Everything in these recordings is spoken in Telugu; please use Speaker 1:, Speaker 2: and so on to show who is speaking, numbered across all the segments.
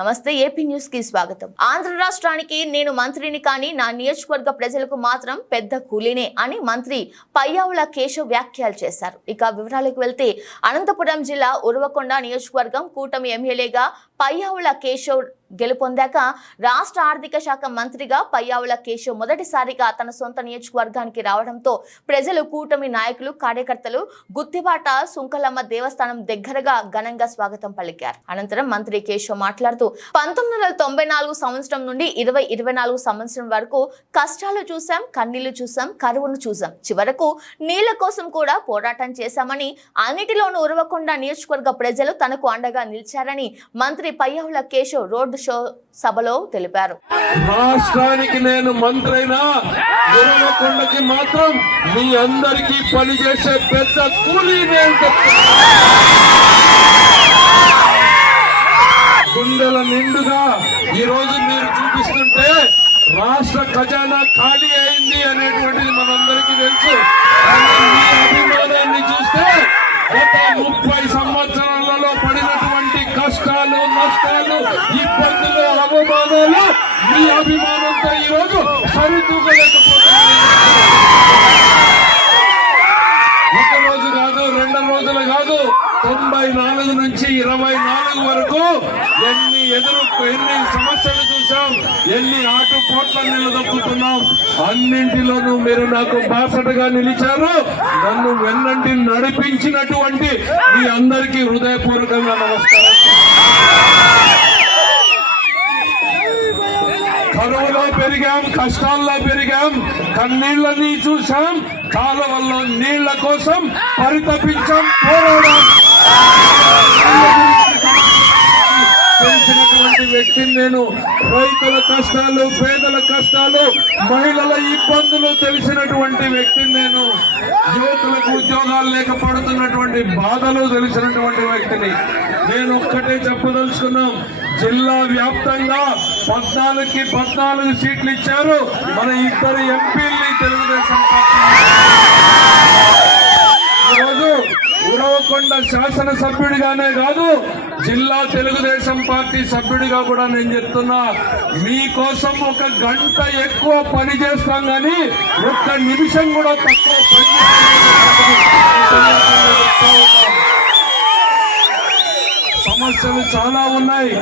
Speaker 1: నమస్తే ఏపీ న్యూస్కి స్వాగతం. ఆంధ్ర రాష్ట్రానికి నేను మంత్రిని కానీ నా నియోజకవర్గ ప్రజలకు మాత్రం పెద్ద కూలీనే అని మంత్రి పయ్యావుల కేశవ్ వ్యాఖ్యలు చేశారు. ఇక వివరాలకు వెళ్తే అనంతపురం జిల్లా ఉరవకొండ నియోజకవర్గం కూటమి ఎమ్మెల్యేగా పయ్యావుల కేశవ్ గెలుపొందాక రాష్ట్ర ఆర్థిక శాఖ మంత్రిగా పయ్యావుల కేశవ్ మొదటిసారిగా తన సొంత నియోజకవర్గానికి రావడంతో ప్రజలు కూటమి నాయకులు కార్యకర్తలు గుత్తిబాట సుంకలమ్మ దేవస్థానం దగ్గరగా ఘనంగా స్వాగతం పలికారు. అనంతరం మంత్రి కేశవ్ మాట్లాడుతూ పంతొమ్మిది వందల తొంభై నాలుగు సంవత్సరం నుండి ఇరవై ఇరవై నాలుగు సంవత్సరం వరకు కష్టాలు చూశాం కన్నీళ్ళు చూసాం కరువును చూసాం చివరకు నీళ్ళ కోసం కూడా పోరాటం చేశామని అన్నిటిలోనూ ఉరవకుండా నియోజకవర్గ ప్రజలు తనకు అండగా నిలిచారని మంత్రి పయ్యావుల కేశవ్ రోడ్ షో సభలో తెలిపారు.
Speaker 2: రాష్ట్రానికి నేను మంత్రైనా గురవకొండకి మాత్రం మీ అందరికీ పనిచేసే పెద్ద కూలీ గుండెల నిండుగా ఈ రోజు మీరు చూపిస్తుంటే రాష్ట్ర ఖజానా ఖాళీ అయింది అనేటువంటిది మనందరికీ తెలుసు. అభిమానాన్ని చూస్తే గత ముప్పై కష్టాలు నష్టాలు ఇబ్బందులు అవమానాలు మీ అభిమానంతో ఈరోజు ఒక రోజు కాదు రెండు రోజులు కాదు తొంభై నాలుగు నుంచి ఇరవై నాలుగు వరకు ఎన్ని ఎదురు ఎన్ని సమస్యలు చూసాం ఎన్ని ఆటుపోట్లను నిలదొక్కుతున్నాం అన్నింటిలోనూ మీరు నాకు బాసటగా నిలిచారు. నన్ను వెన్నంటి నడిపించినటువంటి మీ అందరికీ హృదయపూర్వకంగా నమస్కారం. పెరిగాం కష్టాల్లో పెరిగాం. కన్నీళ్ళని చూసాం కాలువల్లో నీళ్ళ కోసం పరితపించాం. పోరాడాం. తెలిసినటువంటి వ్యక్తిని నేను రైతుల కష్టాలు పేదల కష్టాలు మహిళల ఇబ్బందులు తెలిసినటువంటి వ్యక్తిని నేను యువకులకు ఉద్యోగాలు లేక పడుతున్నటువంటి బాధలు తెలిసినటువంటి వ్యక్తిని నేను ఒక్కటే చెప్పదలుచుకున్నాం. జిల్లా వ్యాప్తంగా పద్నాలుగుకి పద్నాలుగు సీట్లు ఇచ్చారు. మన ఇద్దరు ఎంపీల్ని తెలుగుదేశం ఈరోజు ఉరవకొండ శాసనసభ్యుడిగానే కాదు జిల్లా తెలుగుదేశం పార్టీ సభ్యుడిగా కూడా నేను చెప్తున్నా. మీకోసం ఒక గంట ఎక్కువ పని చేస్తాం కానీ ఒక్క నిమిషం కూడా తక్కువ పని సమస్యలు చాలా ఉన్నాయి.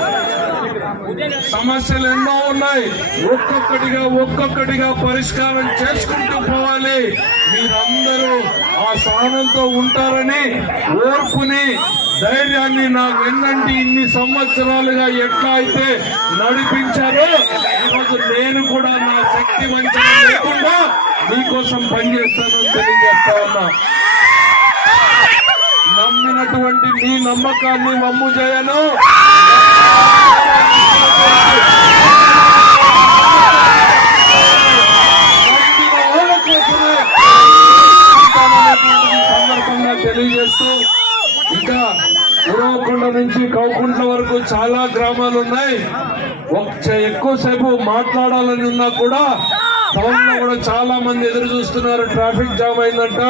Speaker 2: సమస్యలు ఎన్నో ఉన్నాయి. ఒక్కొక్కటిగా ఒక్కొక్కటిగా పరిష్కారం చేసుకుంటూ పోవాలి. మీరందరూ ఆ సహనంతో ఉంటారని ఓర్పుని ధైర్యాన్ని నా వెన్నంటి ఇన్ని సంవత్సరాలుగా ఎట్లా అయితే నడిపించారో ఈరోజు నేను కూడా నా శక్తి వంచన లేకుండా మీకోసం పనిచేస్తానని తెలియజేస్తా ఉన్నా. నమ్మినటువంటి మీ నమ్మకాన్ని వమ్ము చేయను సందర్భంగా తెలియజేస్తూ ఇంకా ఉరవకొండ నుంచి కౌకుంట్ల వరకు చాలా గ్రామాలు ఉన్నాయి. ఎక్కువసేపు మాట్లాడాలని ఉన్నా కూడా టౌన్లో కూడా చాలా మంది ఎదురు చూస్తున్నారు. ట్రాఫిక్ జామ్ అయిందంట.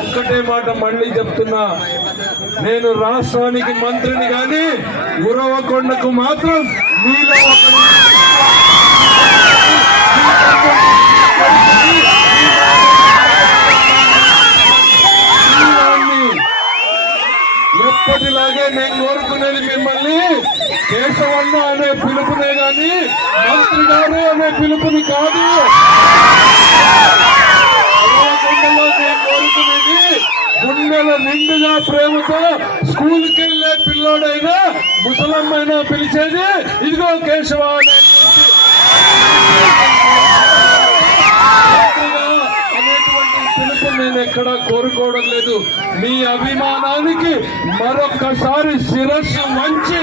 Speaker 2: ఒక్కటే మాట మళ్ళీ చెప్తున్నా. నేను రాష్ట్రానికి మంత్రిని కానీ ఉరవకొండకు మాత్రం మీలో ఎప్పటిలాగే నేను కోరుకునేది మిమ్మల్ని కేశవన్న అనే పిలుపునే గాని మంత్రి గారు అనే పిలుపుని కాదు. కోరుకునేది గుండెల నిండుగా ప్రేమతో స్కూల్కి వెళ్ళే పిల్లోడైనా ముసలమ్మైనా పిలిచేది ఇదిగో కేశవ అనే నేను ఎక్కడా కోరుకోవడం లేదు. మీ అభిమానానికి మరొక్కసారి శిరస్సు మంచి